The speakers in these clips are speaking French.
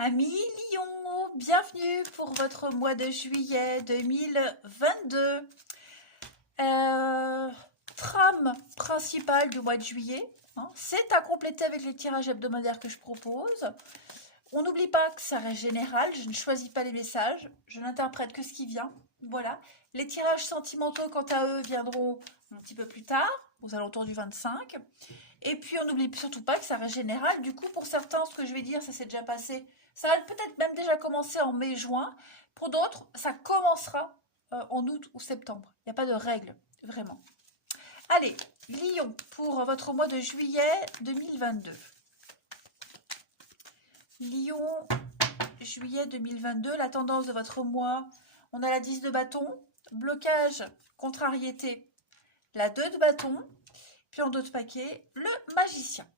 Amis Lion, bienvenue pour votre mois de juillet 2022. Trame principale du mois de juillet, hein, c'est à compléter avec les tirages hebdomadaires que je propose. On n'oublie pas que ça reste général, je ne choisis pas les messages, je n'interprète que ce qui vient. Voilà. Les tirages sentimentaux, quant à eux, viendront un petit peu plus tard, aux alentours du 25. Et puis on n'oublie surtout pas que ça reste général. Du coup, pour certains, ce que je vais dire, ça s'est déjà passé. Ça a peut-être même déjà commencé en mai-juin. Pour d'autres, ça commencera en août ou septembre. Il n'y a pas de règle, vraiment. Allez, Lion, pour votre mois de juillet 2022. Lion, juillet 2022, la tendance de votre mois, on a la 10 de bâton, blocage, contrariété, la 2 de bâton, puis en dos de paquet, le magicien.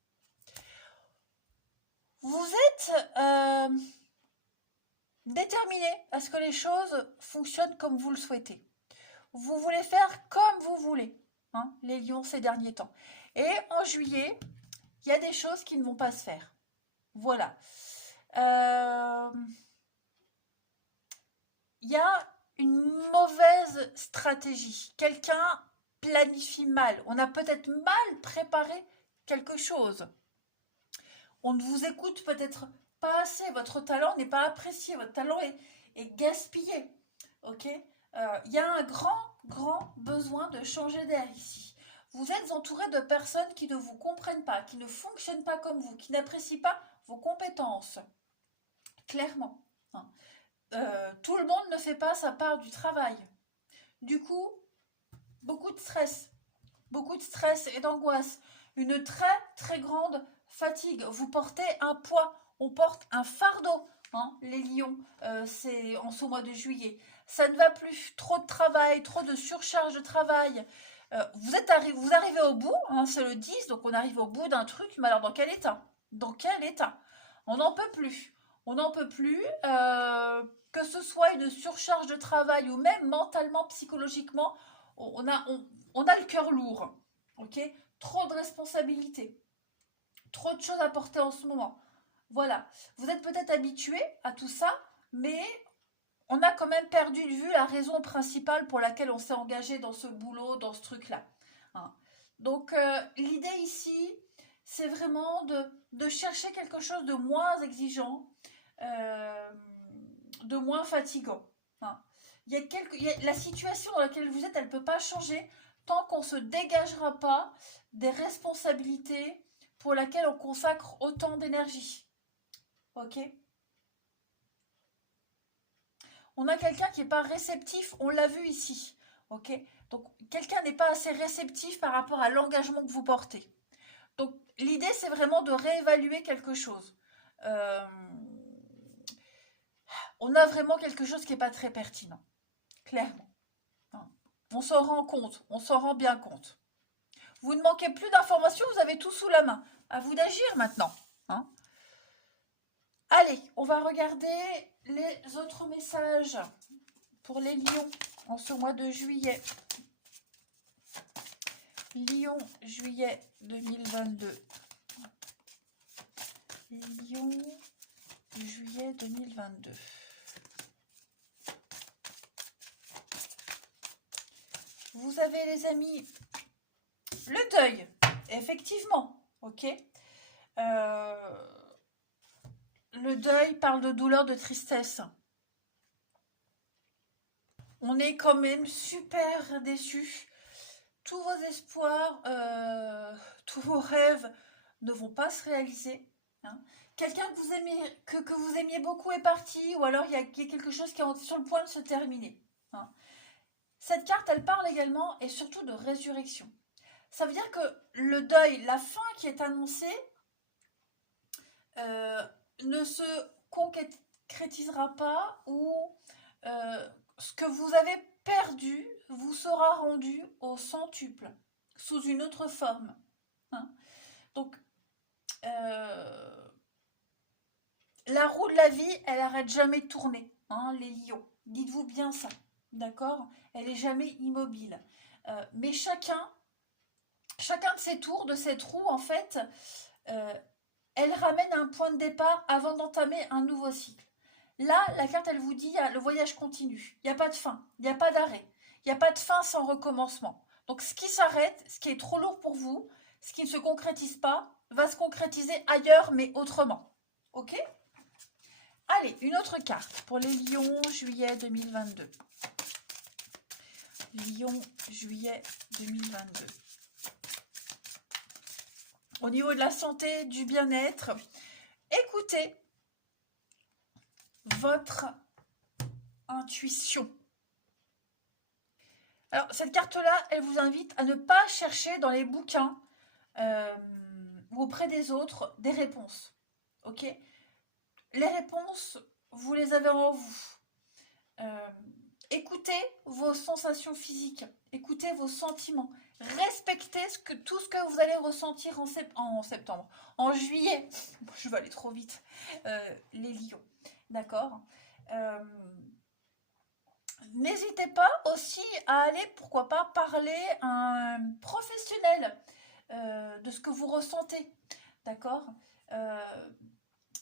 Vous êtes déterminé à ce que les choses fonctionnent comme vous le souhaitez. Vous voulez faire comme vous voulez, hein, les lions ces derniers temps. Et en juillet, il y a des choses qui ne vont pas se faire. Voilà. Il y a une mauvaise stratégie. Quelqu'un planifie mal. On a peut-être mal préparé quelque chose. On ne vous écoute peut-être pas assez. Votre talent n'est pas apprécié. Votre talent est gaspillé. Ok. Il y a un grand besoin de changer d'air ici. Vous êtes entouré de personnes qui ne vous comprennent pas, qui ne fonctionnent pas comme vous, qui n'apprécient pas vos compétences. Clairement. Hein. Tout le monde ne fait pas sa part du travail. Du coup, beaucoup de stress et d'angoisse, une très grande fatigue. Vous portez un poids, on porte un fardeau, hein, les lions, c'est en ce mois de juillet. Ça ne va plus, trop de travail, trop de surcharge de travail. Vous arrivez au bout, hein, c'est le 10, donc on arrive au bout d'un truc, mais alors dans quel état? Dans quel état? On n'en peut plus. On n'en peut plus, que ce soit une surcharge de travail ou même mentalement, psychologiquement, on a le cœur lourd, ok? Trop de responsabilités, trop de choses à porter en ce moment. Voilà, vous êtes peut-être habitué à tout ça, mais on a quand même perdu de vue la raison principale pour laquelle on s'est engagé dans ce boulot, dans ce truc-là. Hein. Donc l'idée ici, c'est vraiment de chercher quelque chose de moins exigeant, de moins fatigant. Hein. La situation dans laquelle vous êtes, elle ne peut pas changer tant qu'on ne se dégagera pas des responsabilités pour lesquelles on consacre autant d'énergie. Ok? On a quelqu'un qui n'est pas réceptif, on l'a vu ici. Ok? Donc, quelqu'un n'est pas assez réceptif par rapport à l'engagement que vous portez. Donc, l'idée, c'est vraiment de réévaluer quelque chose. On a vraiment quelque chose qui n'est pas très pertinent, clairement. On s'en rend compte, on s'en rend bien compte. Vous ne manquez plus d'informations, vous avez tout sous la main. À vous d'agir maintenant. Hein. Allez, on va regarder les autres messages pour les lions en ce mois de juillet. Lion, juillet 2022. Lion, juillet 2022. Vous avez, les amis, le deuil, effectivement, ok. Le deuil parle de douleur, de tristesse. On est quand même super déçus. Tous vos espoirs, tous vos rêves ne vont pas se réaliser. Hein. Quelqu'un que vous aimiez beaucoup est parti, ou alors il y a quelque chose qui est sur le point de se terminer. Hein. Cette carte, elle parle également et surtout de résurrection. Ça veut dire que le deuil, la fin qui est annoncée, ne se concrétisera pas, ou ce que vous avez perdu vous sera rendu au centuple, sous une autre forme. Hein. Donc, la roue de la vie, elle n'arrête jamais de tourner, hein, les lions. Dites-vous bien ça, d'accord? Elle n'est jamais immobile. Mais chacun de ces tours, de cette roue, en fait, elle ramène un point de départ avant d'entamer un nouveau cycle. Là, la carte, elle vous dit, le voyage continue. Il n'y a pas de fin, il n'y a pas d'arrêt. Il n'y a pas de fin sans recommencement. Donc, ce qui s'arrête, ce qui est trop lourd pour vous, ce qui ne se concrétise pas, va se concrétiser ailleurs, mais autrement. Ok? Allez, une autre carte pour les lions, juillet 2022. Lion, juillet 2022. Au niveau de la santé, du bien-être, écoutez votre intuition. Alors, cette carte-là, elle vous invite à ne pas chercher dans les bouquins ou auprès des autres des réponses. Ok? Les réponses, vous les avez en vous. Écoutez vos sensations physiques, écoutez vos sentiments, respectez tout ce que vous allez ressentir en septembre, en juillet. Je vais aller trop vite, les lions, d'accord. N'hésitez pas aussi à aller, pourquoi pas, parler à un professionnel de ce que vous ressentez, d'accord.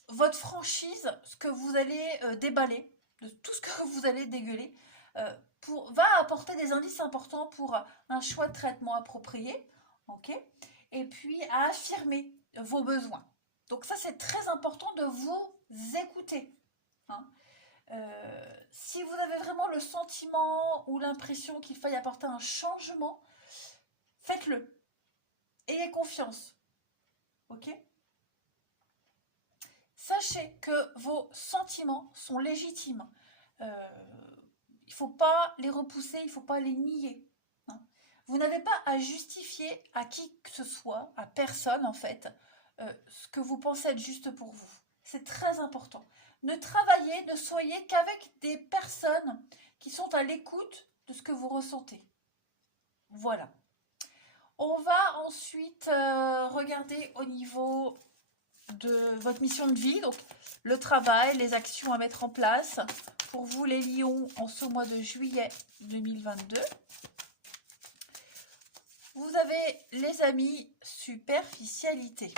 Votre franchise, ce que vous allez déballer, de tout ce que vous allez dégueuler, va apporter des indices importants pour un choix de traitement approprié, ok, et puis à affirmer vos besoins. Donc ça, c'est très important de vous écouter. Hein. Si vous avez vraiment le sentiment ou l'impression qu'il faille apporter un changement, faites-le. Ayez confiance. Ok ? Sachez que vos sentiments sont légitimes. Il ne faut pas les repousser, il ne faut pas les nier. Hein. Vous n'avez pas à justifier à qui que ce soit, à personne en fait, ce que vous pensez être juste pour vous. C'est très important. Ne travaillez, ne soyez qu'avec des personnes qui sont à l'écoute de ce que vous ressentez. Voilà. On va ensuite regarder au niveau de votre mission de vie, donc le travail, les actions à mettre en place pour vous les lions en ce mois de juillet 2022. Vous avez les amis, superficialité.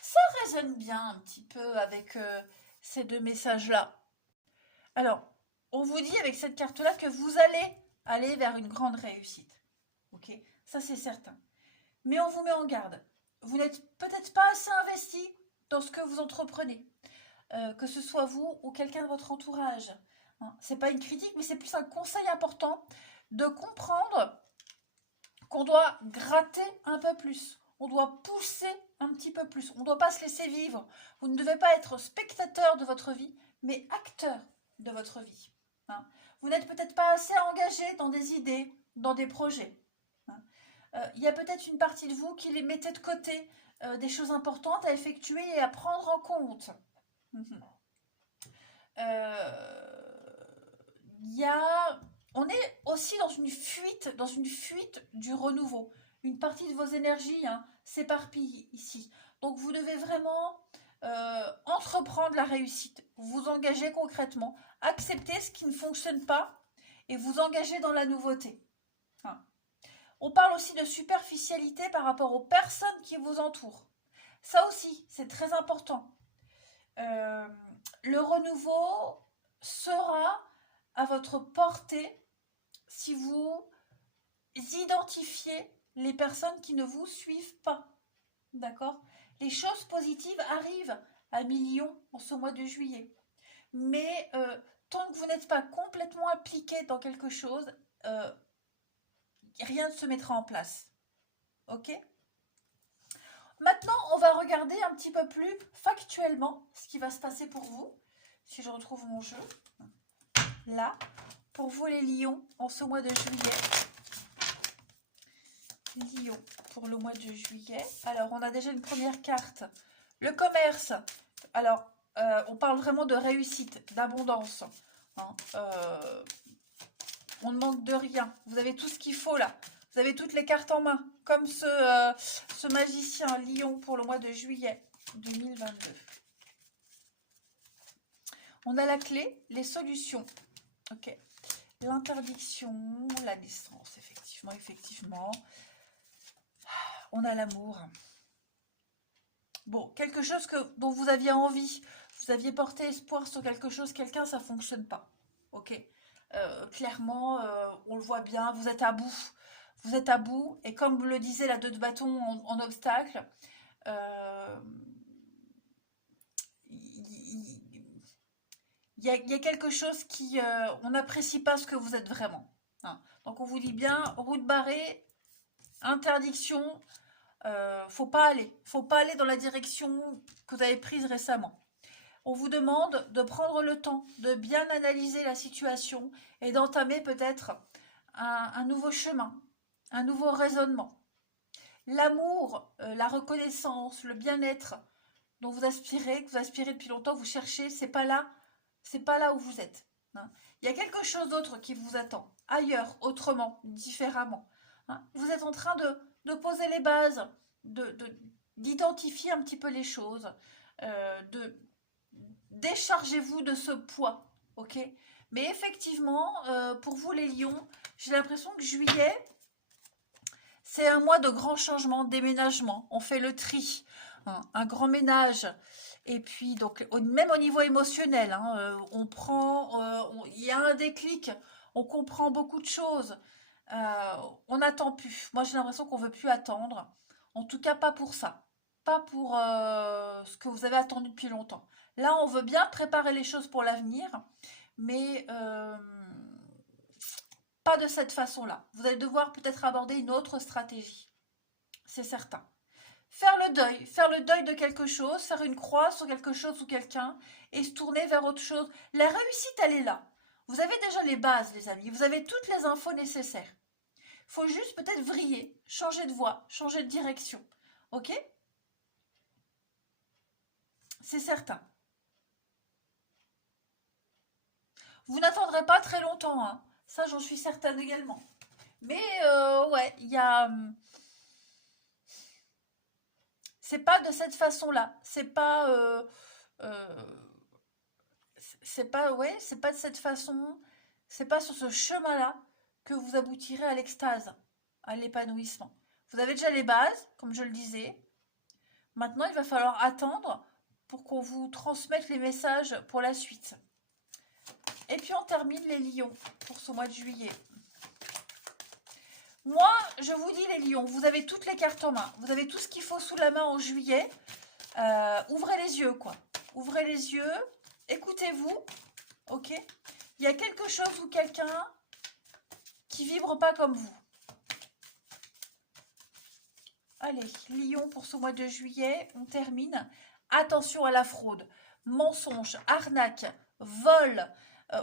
Ça résonne bien un petit peu avec ces deux messages-là. Alors, on vous dit avec cette carte-là que vous allez aller vers une grande réussite. Ok, ça c'est certain. Mais on vous met en garde. Vous n'êtes peut-être pas assez investi dans ce que vous entreprenez. Que ce soit vous ou quelqu'un de votre entourage. Hein, c'est pas une critique, mais c'est plus un conseil important de comprendre qu'on doit gratter un peu plus. On doit pousser un petit peu plus. On ne doit pas se laisser vivre. Vous ne devez pas être spectateur de votre vie, mais acteur de votre vie. Hein. Vous n'êtes peut-être pas assez engagé dans des idées, dans des projets. Il y a peut-être une partie de vous qui les mettait de côté des choses importantes à effectuer et à prendre en compte. On est aussi dans une fuite du renouveau. Une partie de vos énergies s'éparpille ici. Donc vous devez vraiment entreprendre la réussite, vous engager concrètement, accepter ce qui ne fonctionne pas et vous engager dans la nouveauté. On parle aussi de superficialité par rapport aux personnes qui vous entourent. Ça aussi, c'est très important. Le renouveau sera à votre portée si vous identifiez les personnes qui ne vous suivent pas. D'accord ? Les choses positives arrivent à millions en ce mois de juillet. Mais tant que vous n'êtes pas complètement impliqué dans quelque chose, rien ne se mettra en place. Ok ? Maintenant, on va regarder un petit peu plus factuellement ce qui va se passer pour vous. Si je retrouve mon jeu. Là, pour vous les lions, en ce mois de juillet. Lion pour le mois de juillet. Alors, on a déjà une première carte. Le commerce. Alors, on parle vraiment de réussite, d'abondance. Hein, on ne manque de rien. Vous avez tout ce qu'il faut là. Vous avez toutes les cartes en main. Comme ce magicien lion pour le mois de juillet 2022. On a la clé, les solutions. Ok. L'interdiction, la distance, effectivement. On a l'amour. Bon, quelque chose dont vous aviez envie, vous aviez porté espoir sur quelque chose, quelqu'un, ça fonctionne pas. Ok. Clairement, on le voit bien, vous êtes à bout. Vous êtes à bout, et comme le disait la 2 de bâton en obstacle, euh, il y a quelque chose qui... on n'apprécie pas ce que vous êtes vraiment. Hein. Donc on vous dit bien, route barrée, interdiction, faut pas aller. Faut pas aller dans la direction que vous avez prise récemment. On vous demande de prendre le temps de bien analyser la situation et d'entamer peut-être un nouveau chemin, un nouveau raisonnement. L'amour, la reconnaissance, le bien-être dont vous aspirez, que vous aspirez depuis longtemps, vous cherchez, c'est pas là où vous êtes. Hein. Il y a quelque chose d'autre qui vous attend, ailleurs, autrement, différemment. Hein. Vous êtes en train de poser les bases, d'identifier un petit peu les choses, déchargez-vous de ce poids, ok? Mais effectivement, pour vous les lions, j'ai l'impression que juillet, c'est un mois de grands changements, déménagement. On fait le tri, hein, un grand ménage. Et puis, donc, même au niveau émotionnel, hein, on prend, il y a un déclic, on comprend beaucoup de choses. On n'attend plus. Moi, j'ai l'impression qu'on ne veut plus attendre. En tout cas, pas pour ça. Pas pour ce que vous avez attendu depuis longtemps. Là, on veut bien préparer les choses pour l'avenir, mais pas de cette façon-là. Vous allez devoir peut-être aborder une autre stratégie. C'est certain. Faire le deuil de quelque chose, faire une croix sur quelque chose ou quelqu'un et se tourner vers autre chose. La réussite, elle est là. Vous avez déjà les bases, les amis. Vous avez toutes les infos nécessaires. Il faut juste peut-être vriller, changer de voie, changer de direction. Ok? C'est certain. Vous n'attendrez pas très longtemps, hein. Ça, j'en suis certaine également. Mais ouais, il y a... C'est pas de cette façon-là. Euh, c'est pas, ouais, c'est pas de cette façon. C'est pas sur ce chemin-là que vous aboutirez à l'extase, à l'épanouissement. Vous avez déjà les bases, comme je le disais. Maintenant, il va falloir attendre pour qu'on vous transmette les messages pour la suite. Et puis on termine les lions pour ce mois de juillet. Moi, je vous dis les lions, vous avez toutes les cartes en main. Vous avez tout ce qu'il faut sous la main en juillet. Ouvrez les yeux, quoi. Ouvrez les yeux. Écoutez-vous. Ok? Il y a quelque chose ou quelqu'un qui vibre pas comme vous. Allez, lion pour ce mois de juillet. On termine. Attention à la fraude. Mensonge, arnaque, vol.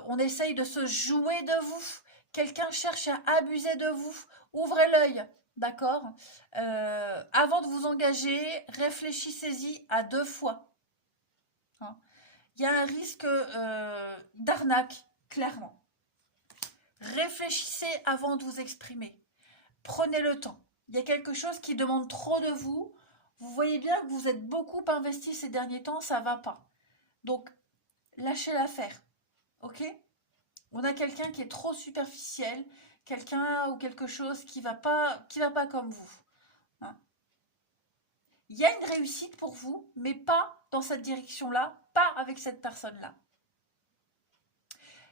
On essaye de se jouer de vous. Quelqu'un cherche à abuser de vous. Ouvrez l'œil, d'accord? Avant de vous engager, réfléchissez-y à 2 fois. Hein. Il y a un risque d'arnaque, clairement. Réfléchissez avant de vous exprimer. Prenez le temps. Il y a quelque chose qui demande trop de vous. Vous voyez bien que vous êtes beaucoup investi ces derniers temps, ça va pas. Donc, lâchez l'affaire. Ok? On a quelqu'un qui est trop superficiel, quelqu'un ou quelque chose qui va pas comme vous. Hein. Il y a une réussite pour vous, mais pas dans cette direction-là, pas avec cette personne-là.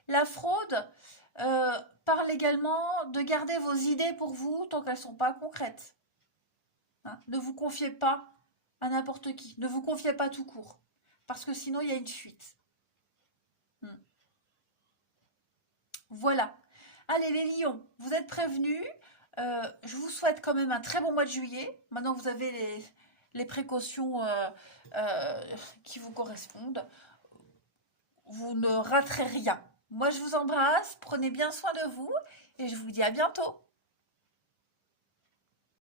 La fraude parle également de garder vos idées pour vous tant qu'elles ne sont pas concrètes. Hein. Ne vous confiez pas à n'importe qui. Ne vous confiez pas tout court. Parce que sinon, il y a une fuite. Voilà. Allez les lions, vous êtes prévenus. Je vous souhaite quand même un très bon mois de juillet. Maintenant que vous avez les précautions qui vous correspondent, vous ne raterez rien. Moi, je vous embrasse, prenez bien soin de vous et je vous dis à bientôt.